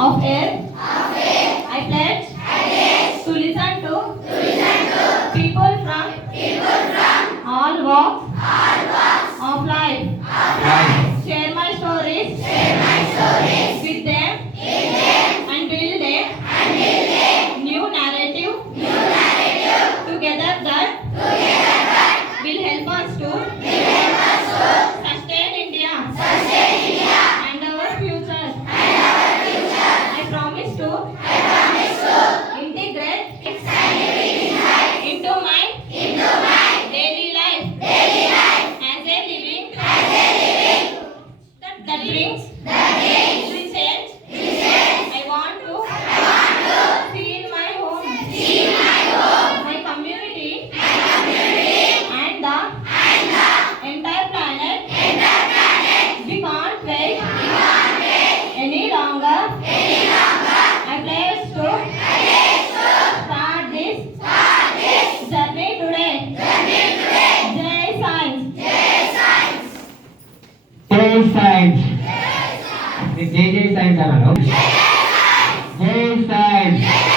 of Earth, I pledge to listen to people from all walks of life, share my stories with them, and build a new narrative together that will help us to sustain India and our future. I promise to integrate into my daily life as a living that brings the change I want to see in my home, my community, and the entire planet. We can't wait any longer. I pledge to start this journey today. Jai Science. Jai Science. Jai Science అన్నాను. Jai Science.